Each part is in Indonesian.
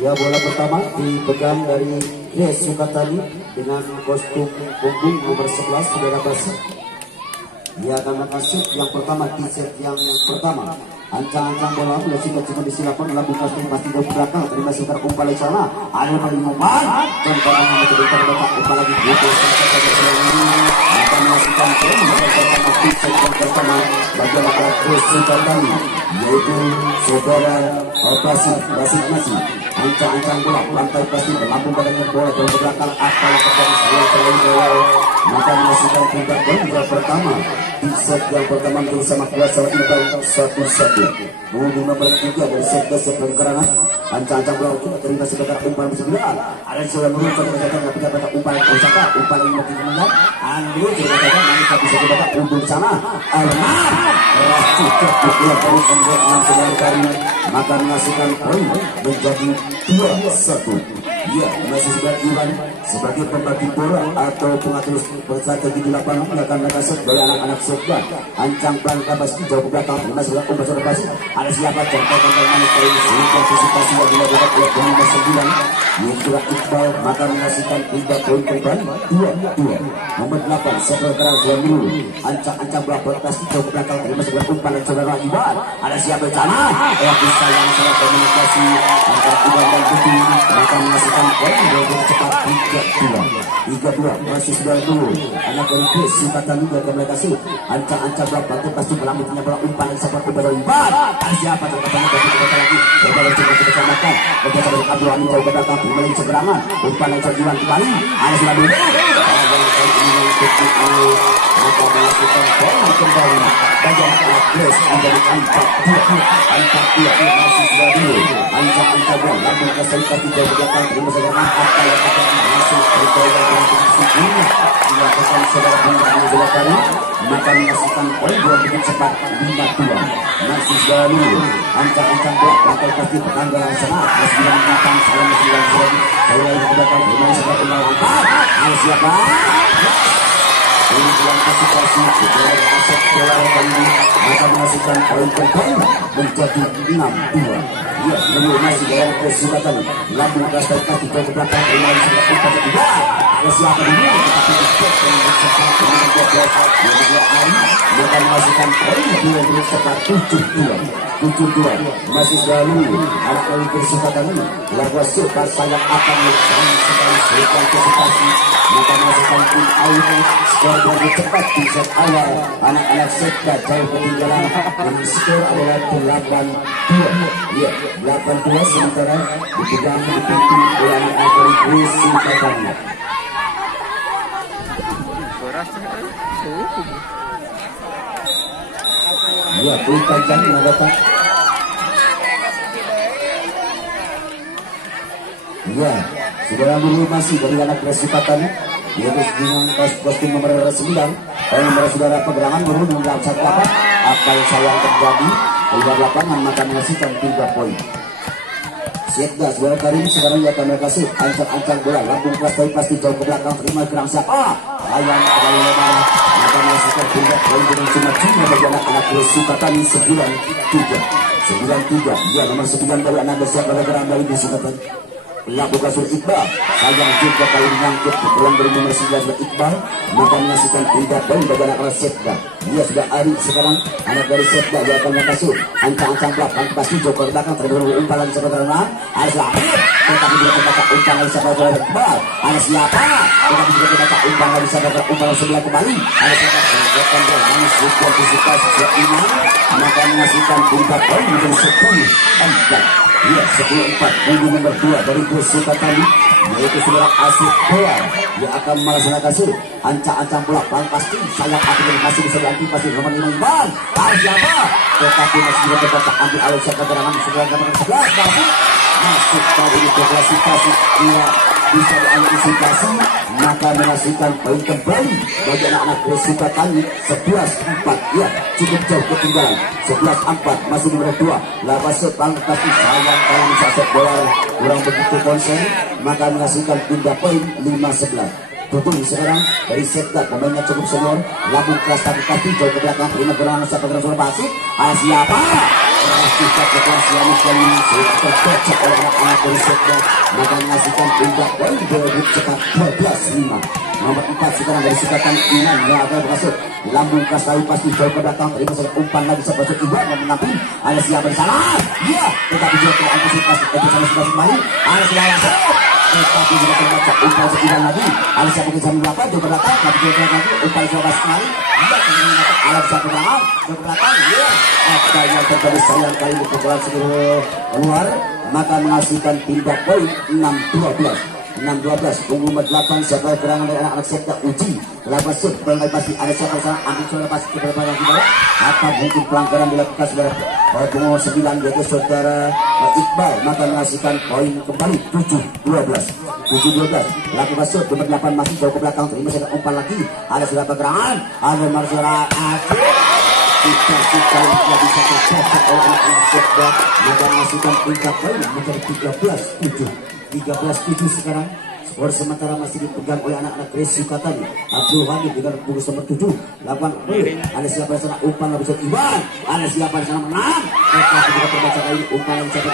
Ya, bola pertama dipegang dari Grace Sukatani dengan kostum punggung nomor 11 saudara Basi. Dia akan masuk yang pertama di set yang pertama. Ancang-ancang bola mulai singkat cuma disilakan lagu pasti dari belakang terima sekitar umpan di sana. Ada paling umpan dan karena masih berdekat umpan lagi akan melakukan pertama di set yang pertama bagi anak Grace Sukatani yaitu saudara Basit masih ancang-ancang bola lantai pasti melambung badannya bola dari belakang apa yang terjadi selain bola maka menghasilkan pundak bola pertama di set yang pertama bersama kuasa imbang 1-1. Punggung nomor 3 dari set ke set bergerangan ancang-ancang bola kita terima sekitar umpan 9 ada seorang meruncak berkaitan dengan pendapat umpan Osaka umpan yang mungkin kemudian Andrew berkaitan kita bisa dibaca untuk sana Almar cukup bola dari pembuat 6 kali maka menghasilkan poin menjadi 2-1. Ya, masih sudah Iwan sebagai pembagi bola atau pengatur strategi di lapangan akan menghasilkan dari anak-anak sekolah ancang pelan kapas jauh ke belakang masih sudah umpan sudah pasti ada siapa contohkan manis kali ini sehingga partisipasi yang dilakukan oleh pemain 9 yang sudah Iqbal maka menghasilkan 3 poin kembali 2-2. Nomor 8 setelah terang sudah dulu ancang-ancang bola berkas jauh ke belakang masih sudah umpan dan saudara Iwan ada siapa sana bisa yang salah komunikasi antara Iwan dan Putih maka menghasilkan poin lebih cepat 3-2 masih sudah dulu anak dari Grace Sukatani yang komunikasi ancang-ancang bola berkas pasti melambungnya bola umpan yang seperti pada Iwan ada siapa terkadang dari kita lagi berbalik cukup bersamakan berbalik dari Abdul Amin jauh ke belakang melalui seberangan umpan yang terjual kembali ada sudah dulu maka melakukan poin kembali bagi anak Grace menjadi 4-2 masih sudah dulu ancang-ancang bola lambung ke serikat jauh ke belakang terima saja apa yang akan masuk bergaya dengan posisi ini dilakukan saudara Bintang Zelakari maka menghasilkan poin dua begitu cepat 5-2 masih sudah dulu ancang-ancang bola lantai kaki petanggalan sana masih menggunakan salah masih lagi saya lagi ke belakang bermain seperti melawan siapa ini dalam partisipasi dalam aset bola kali ini maka menghasilkan poin kembali menjadi 6-2. Ya, ini masih dalam kesempatan lambung kasar kaki jauh ke belakang bermain seperti umpan kedua ada siapa dulu tetapi dispek dengan bersama dengan 12 yang kedua hari maka menghasilkan poin 2 serta 7-2 masih dahulu anak dari kesempatan ini lagu super sayang akan mencari sekali sebuah kesempatan maka menghasilkan tim air skor lebih cepat di set awal anak-anak Sekda jauh ketinggalan dengan skor adalah 8-2 ya 8-2 sementara dipegang dipimpin oleh anak-anak dari Grace Sukatani. Ya, poin panjang mendatang. Ya, saudara dulu masih dari anak Grace Sukatani yaitu dengan kostum nomor 9 nomor saudara pegerangan baru dengan satu apa yang sayang terjadi keluar lapangan maka menghasilkan 3 poin. Sekda saudara kali ini sekarang ia akan kasih ancang-ancang bola lambung kelas tapi pasti jauh ke belakang terima gerang siapa ayam terlalu lebar maka menghasilkan 3 poin dengan cuma bagi anak-anak Grace Sukatani 9-3 ya nomor 9 dari anak Grace pada gerang dari Sukatani laku kasur Iqbal sayang juga kali menyangkut pukulan dari nomor 9 Iqbal maka menghasilkan 3 poin bagi anak Sekda dia sudah Ari sekarang anak dari Sekda dia akan kasur ancang-ancang belakang pasti jauh ke belakang terlalu umpan lagi sebenarnya ada lagi tetapi dia terbaca umpan lagi sebenarnya Iqbal ada siapa tetapi juga terbaca umpan lagi sebenarnya umpan sebelah kembali ada siapa akan bermain sebuah partisipasi ini maka menghasilkan 3 poin menjadi 10-4 ya 10-4 punggung nomor 2 dari Grace Sukatani yaitu saudara Asik Bola yang akan melaksanakan sur ancang-ancang bola pasti sayang akhirnya masih bisa diantisipasi nomor 5 Iwan siapa tetapi masih juga dapat ambil alur serta gerangan sebelah nomor 11 masuk tadi di klasifikasi dia bisa diantisipasi maka menghasilkan poin kembali bagi anak-anak Grace Sukatani 11-4 ya cukup jauh ketinggalan 11-4 masih nomor 2 lapas sepang pasti sayang kalau bisa set bola kurang begitu konsen maka menghasilkan 3 poin 5-11. Tutung sekarang dari Sekda pemainnya cukup senior lambung kelas tapi jauh ke belakang terima gerangan sampai gerangan suara Basik siapa kita keberhasilan kali ini sudah terbaca oleh anak-anak dari Sekda, maka menghasilkan pindah poin berebut cepat 12-5. Nomor 4 sekarang dari Sukatan Inan yang akan berhasil lambung Kasai pasti jauh ke belakang, terima saja umpan lagi sebagai Iwan yang menampil. Ada siapa di sana? Ya, tetapi juga tidak antisipasi ke sana sudah kembali. Ada siapa? Tetapi juga terbaca umpan Iwan lagi. Ada siapa di sana berapa? Jauh ke belakang, tapi juga lagi umpan coba sekali. Ya, kemudian ada siapa di belakang? Jauh ke belakang. Ya, apa yang terjadi sayang kali ini pukulan seluruh keluar, maka menghasilkan pindah poin 6-12. 6-12 nomor 8 siapa gerangan dari anak-anak Sekda uji lakukan shoot pelanggaran pasti ada siapa sana ambil suara pasti ke belakang kita apa mungkin pelanggaran dilakukan saudara nomor 9 yaitu saudara Iqbal, maka menghasilkan poin kembali 7-12 lakukan shoot nomor 8 masih jauh ke belakang, terima saja umpan lagi ada sudah gerangan ada Marcela kita tidak bisa tercatat oleh anak-anak Sekda, maka menghasilkan puncak poin menjadi 13-7 sekarang. Skor sementara masih dipegang oleh anak-anak Grace Sukatani. Abdul Hamid dengan punggung nomor 7 lakukan ada siapa yang sana umpan lebih Iwan, ada siapa yang sana menang tetapi juga terbaca kali umpan yang siapa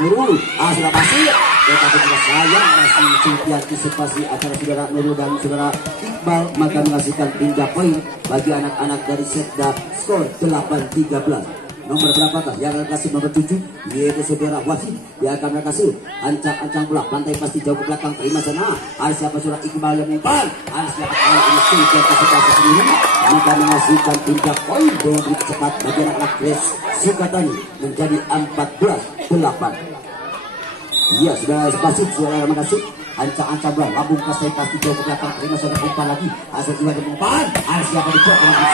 Nurul sudah pasti tetapi juga sayang masih mencoba antisipasi antara saudara Nurul dan saudara Iqbal, maka menghasilkan pindah poin bagi anak-anak dari Sekda, skor 8-13. Nomor berapakah yang akan kasih? Nomor 7 yaitu saudara Wahid yang akan kasih ancang-ancang pula pantai pasti jauh ke belakang, terima sana ada siapa saudara Iqbal yang umpan ada siapa kalau ini sudah kesempatan sendiri, maka menghasilkan pindah poin dengan begitu cepat bagi anak-anak Grace Sukatani menjadi 14-8. Iya sudah basit saudara, terima kasih ancang-ancang bola lambung Kasai pasti jauh ke belakang, terima sana umpan lagi asal juga umpan ada siapa di belakang yang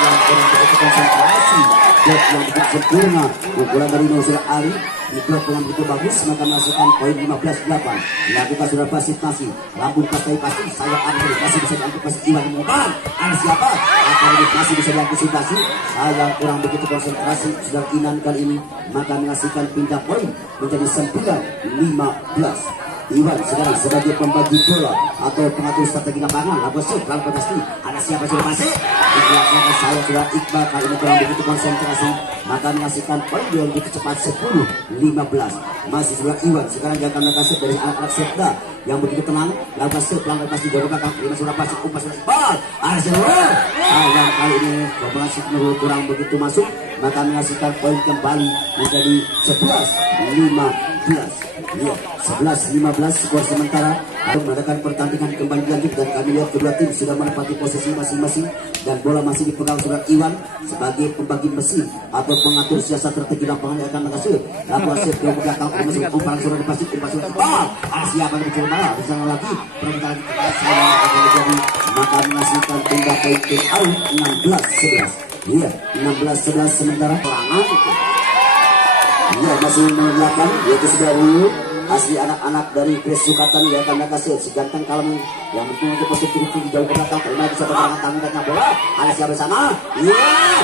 yang kurang begitu konsentrasi blok yang begitu sempurna pukulan dari Nuzul Ali di blok yang begitu bagus, maka menghasilkan poin 15-8. Lakukan sudah basit nasi lambung Kasai pasti saya ambil masih bisa diantisipasi Iwan umpan ada siapa akan masih bisa diantisipasi saya kurang begitu konsentrasi sudah Inan kali ini, maka menghasilkan pindah poin menjadi 9-15. Iwan sekarang sebagai pembagi bola atau pengatur strategi lapangan lakukan shoot lakukan pasti ada siapa sudah masuk di belakang saya sudah Iqbal kali ini kurang begitu konsentrasi, maka menghasilkan poin yang lebih cepat 10-15. Masih sudah Iwan sekarang yang akan menghasilkan dari anak-anak Sekda yang begitu tenang lakukan shoot lakukan pasti jauh belakang, lima sudah pasti umpan sudah Iqbal ada seluruh sayang kali ini kombinasi Nurul kurang begitu masuk, maka menghasilkan poin kembali menjadi 11-15. Ya, 11-15 skor sementara. Baru mengadakan pertandingan kembali lanjut dan kami lihat kedua tim sudah menempati posisi masing-masing dan bola masih dipegang saudara Iwan sebagai pembagi mesin atau pengatur siasat strategi lapangan yang akan menghasil. Lakukan set ke belakang masuk umpan sudah pasti umpan sudah bal. Ada siapa yang mencoba di sana lagi permintaan saya akan terjadi, maka menghasilkan tindak poin out 16-11. Iya, 16-11 sementara serangan. Iya, masih mengelakkan yaitu sudah dulu asli anak-anak dari Grace Sukatani yang akan kasih si ganteng kalem yang betul untuk posisi tinggi jauh ke belakang, terima bisa terang tangannya bola ada siapa sana iya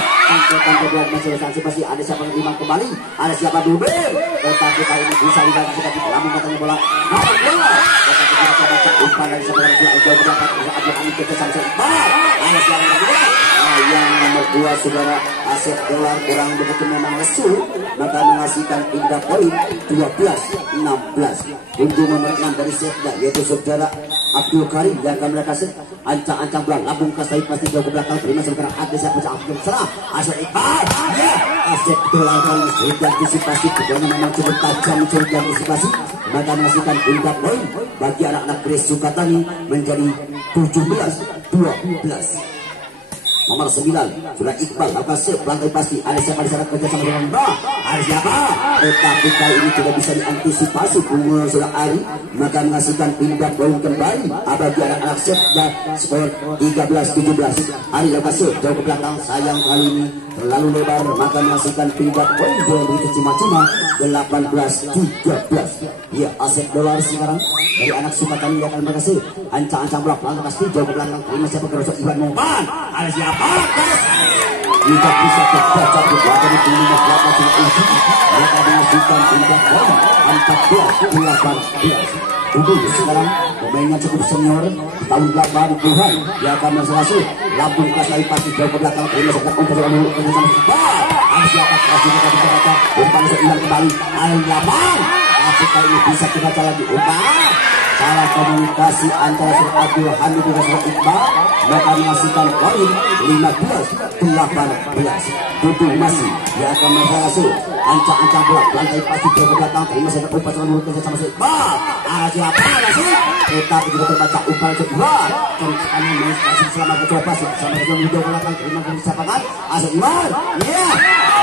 tanpa bola masih antisipasi ada siapa yang imbang kembali ada siapa Dubir tetapi kali ini bisa digantikan di dalam katanya bola nomor bola tetapi kita coba umpan dari siapa yang jauh ke belakang ada Amin ke sampai ada siapa yang nomor 2 saudara Asep Dolar kurang begitu memang lesu, maka menghasilkan pindah poin 12-16. Untuk nomor 6 dari Sekda yaitu saudara Abdul Karim yang akan berhasil ancang-ancang bola lambung Kasai pasti jauh ke belakang, terima sekarang ada siapa Abdul serah Asep Iqbal ya Asep Dolar kali ini sudah antisipasi karena memang cukup tajam mencuri antisipasi, maka menghasilkan pindah poin bagi anak-anak Grace Sukatani menjadi 17-12. Nomor 9 sudah Iqbal lakukan save lantai pasti ada siapa di sana kerja sama dengan Mbak ada siapa tetapi kali ini tidak bisa diantisipasi punggung sudah Ari, maka menghasilkan pindah poin kembali bagi anak-anak Sekda skor 13-17. Ari lakukan save jauh ke belakang sayang kali ini terlalu lebar, maka menghasilkan pindah poin yang begitu cuma-cuma 18-13. Ya Asep Dolar sekarang dari anak Sukatani yang akan berhasil ancang-ancang bola pelan pasti jauh ke belakang, terima siapa kerosok Iwan Moman ada siapa tidak bisa terbaca di belakang di lima belakang sudah uji, maka menghasilkan pindah poin 14-18. Untuk sekarang pemainnya cukup senior tahun 80-an yang akan berhasil lambung Kasai pasti jauh ke belakang, terima siapa untuk Harus siapa kasih kita kata umpan hilang kembali. Ada 8. Tapi kali ini bisa kita lagi umpan. Salah komunikasi antara Abdul Hamid dengan Iqbal, maka menghasilkan poin 15-18. Tutup masih dia akan berhasil ancang-ancang bola lantai pasti ke belakang terima saja umpan sama Iqbal. Siapa masih tetapi juga terbaca umpan kedua kemudian masih selamat kecoa pasir sama dengan video belakang terima kasih sahabat Iqbal ya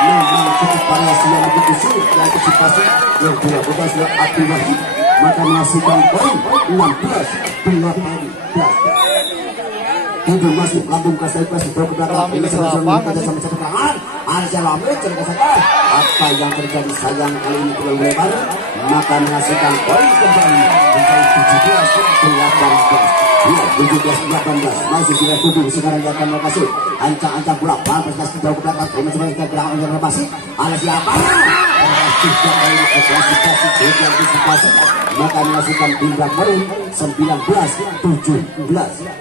memang cukup variasi yang begitu sulit dan antisipasi yang dilakukan oleh Abdul Wahid, maka menghasilkan poin 16-18. Itu masih lambung kasih pas dibawa ke belakang ini sama satu tangan Arsya Lamit ceritakan apa yang terjadi sayang kali ini terlalu lebar, maka menghasilkan poin kembali menjadi 17-18. Iya, 17-18 masih sudah tujuh sekarang dia akan lokasi ancang-ancang bola pas dibawa ke belakang terima sebagai gerangan yang masih ada siapa antisipasi maka menghasilkan bintang poin 19-17.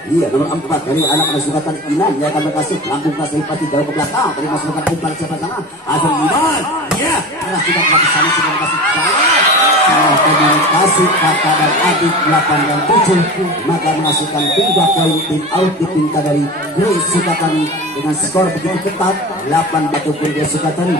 Iya, nomor 4 dari anak-anak Sukatan Inan yang akan berkasih lambung kasih pasti jauh ke belakang dari masukkan umpan siapa sana Azhar Iman. Iya, telah kita ke sana sudah kasih salah komunikasi kakak dan adik 8 dan 7 maka menghasilkan 3 poin tim out dipinta dari Grace Sukatan dengan skor begitu ketat 8 batu pun Grace Sukatan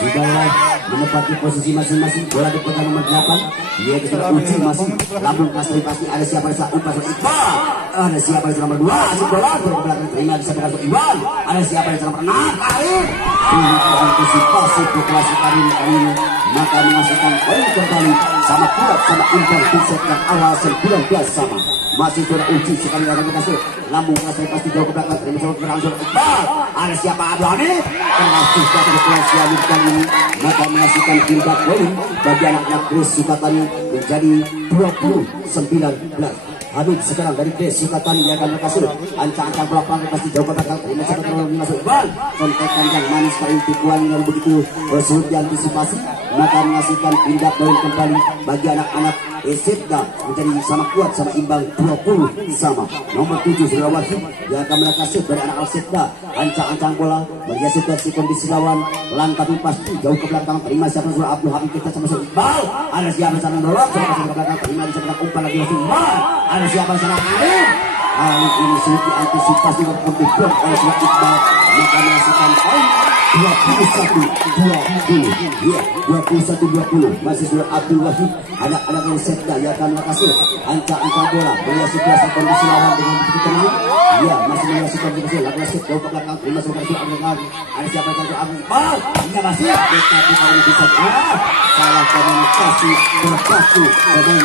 sudah menempati posisi masing-masing. Bola dipegang nomor 8 dia sudah uji masih lambung kasih pasti ada siapa saat umpan Iqbal, ada siapa di nomor 2 asik bola ke belakang terima bisa berhasil Iqbal, ada siapa di nomor 6 Karim ini antisipasi populasi Karim kali ini maka menghasilkan poin kembali sama kuat sama imbang di set yang awal 19 sama masih sudah uji sekali akan dikasih lambung kasih pasti jauh ke belakang terima berhasil Iqbal, ada siapa Abdul termasuk satu populasi Amir kali ini maka menghasilkan 3 poin bagi anak-anak Grace Sukatan menjadi 20-19. Habib sekarang dari Grace Sukatan yang akan berhasil ancang-ancang bola pasti jauh ke belakang terima satu terlalu masuk Iqbal contekan yang manis kali tipuan yang begitu sulit diantisipasi maka menghasilkan 3 poin kembali bagi anak-anak Esetda menjadi sama kuat sama imbang 20 sama. Nomor 7 sudah Wahid yang akan berhasil dari anak Esetda ancang-ancang bola melihat situasi kondisi lawan tapi pasti jauh ke belakang terima siapa sudah Abdul Hamid kita sama Iqbal, ada siapa sana dorong coba ke belakang terima bisa umpan lagi Iqbal, ada siapa sana Karim kali ini sulit diantisipasi untuk blok oleh Iqbal maka menghasilkan poin 21-20. Iya, 21-20 masih sudah Abdul Wahid anak-anak yang Setda yang akan berhasil ancang-ancang bola melihat situasi kondisi lawan dengan begitu tenang. Iya, masih melihat situasi lawan Set jauh ke belakang terima sebagai sudah Abdul ada siapa yang Iqbal iya masih tetapi kalau bisa salah komunikasi berpaku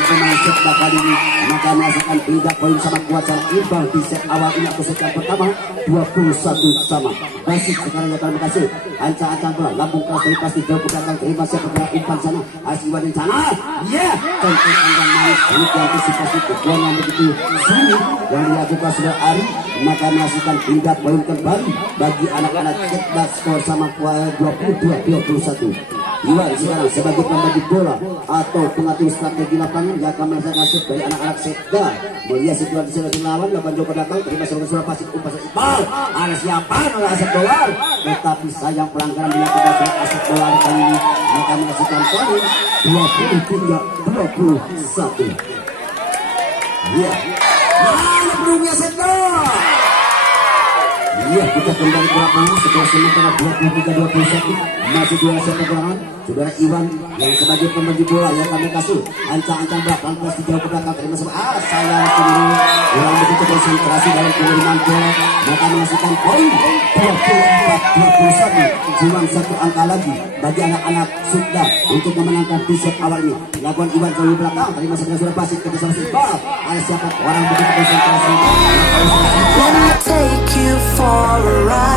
pemain Setda kali ini maka menghasilkan 3 poin sama kuat sama imbang di set awal ini atau set yang pertama 21 sama. Basic sekarang yang akan berhasil ancang-ancang bola lambung keras dari pasti jauh ke belakang terima siapa bergerak umpan sana Asiwa di sana iya contohkan yang manis ini diantisipasi tujuan yang begitu sulit yang dilakukan sudah Ari maka menghasilkan 3 poin kembali bagi anak-anak Setda skor sama 22-21. Iwan sekarang sebagai pembagi bola atau pengatur strategi lapangan yang akan merasakan dari anak-anak Setda melihat situasi lawan lawan jauh ke belakang terima sebagai suara pasif umpan Iqbal, ada siapa oleh Asep Dolar tetapi sayang pelanggaran dilakukan oleh Asep Dolar kali ini maka menghasilkan poin 23-21. Iya mana belumnya Setda. Iya, kita kembali ke lapangan setelah sementara 23-21 masih 2 set peperangan. Saudara Iwan yang sebagai pembagi bola yang kami kasih ancang-ancang belakang pasti jauh ke belakang terima sama sayang keliru kurang begitu konsentrasi dalam pengiriman bola maka menghasilkan poin 24-21 cuma 1 angka lagi bagi anak-anak Setda untuk memenangkan di set awal ini. Lakukan Iwan jauh ke belakang terima sebagai sudah pasti ke bersama Iqbal, ada siapa orang begitu konsentrasi. Let me take you for a ride.